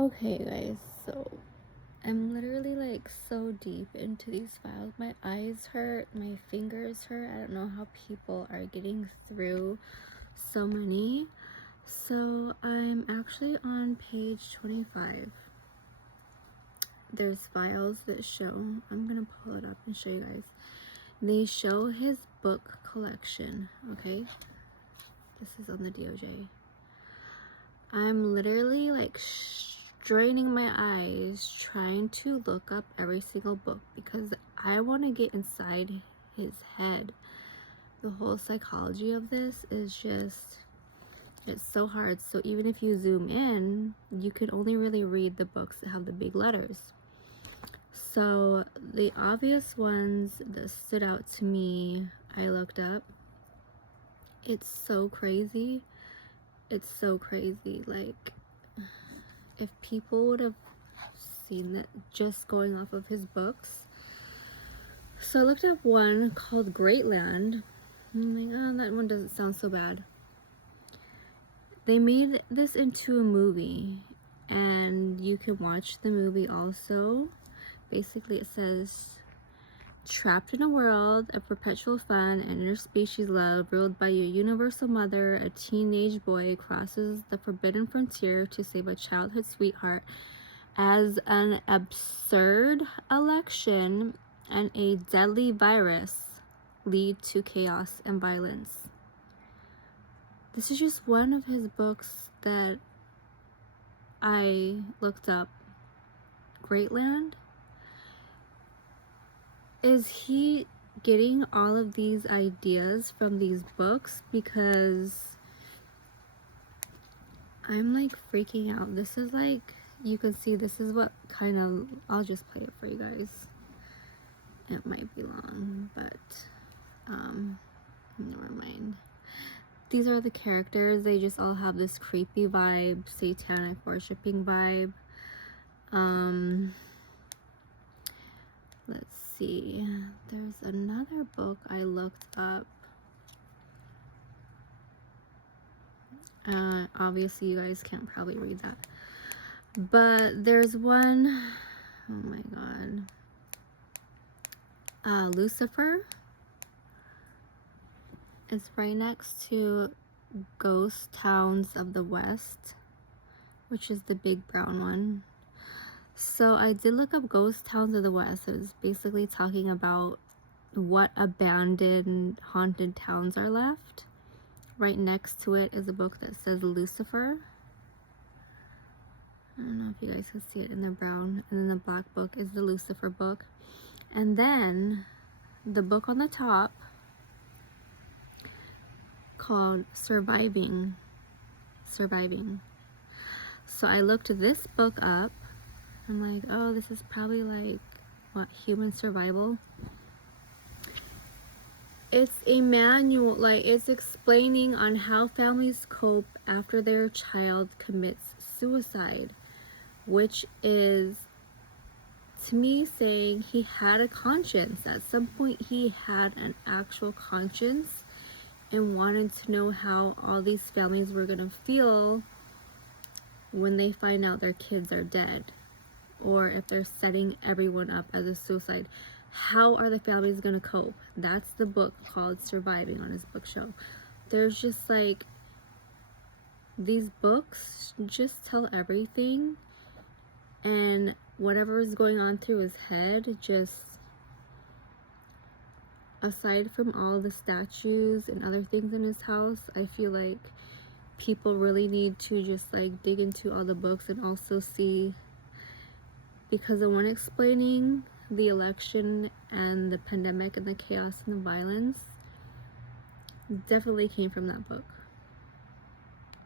Okay, guys, so I'm literally like so deep into these files. My eyes hurt, my fingers hurt. I don't know how people are getting through so many. So I'm actually on page 25. There's files that show, I'm gonna pull it up and show you guys. They show his book collection, okay? This is on the DOJ. I'm literally like straining my eyes trying to look up every single book because I want to get inside his head. The whole psychology of this is just, it's so hard. So even if you zoom in, you can only really read the books that have the big letters. So the obvious ones that stood out to me, I looked up. It's so crazy. It's so crazy. Like, if people would have seen that just going off of his books. So I looked up one called Great Land. I'm like, oh, that one doesn't sound so bad. They made this into a movie, and you can watch the movie also. Basically, it says, trapped in a world of perpetual fun and interspecies love, ruled by a universal mother, a teenage boy crosses the forbidden frontier to save a childhood sweetheart as an absurd election and a deadly virus lead to chaos and violence. This is just one of his books that I looked up. Great Land. Is he getting all of these ideas from these books? Because I'm like freaking out. This is like, you can see this is what kind of, I'll just play it for you guys. It might be long, but never mind. These are the characters. They just all have this creepy vibe, satanic worshiping vibe. Let's see. There's another book I looked up. Obviously you guys can't probably read that, but there's one, oh my god, Lucifer. It's right next to Ghost Towns of the West, which is the big brown one. So I did look up Ghost Towns of the West. It was basically talking about what abandoned haunted towns are left. Right next to it is a book that says Lucifer. I don't know if you guys can see it in the brown. And then the black book is the Lucifer book. And then the book on the top called Surviving. So I looked this book up. I'm like, oh, this is probably like, what, human survival? It's a manual, like it's explaining on how families cope after their child commits suicide, which is, to me, saying he had a conscience. At some point he had an actual conscience and wanted to know how all these families were gonna feel when they find out their kids are dead, or if they're setting everyone up as a suicide. How are the families gonna cope? That's the book called Surviving on his bookshelf. There's just like, these books just tell everything, and whatever is going on through his head, just aside from all the statues and other things in his house, I feel like people really need to just like dig into all the books and also see, because the one explaining the election and the pandemic and the chaos and the violence definitely came from that book.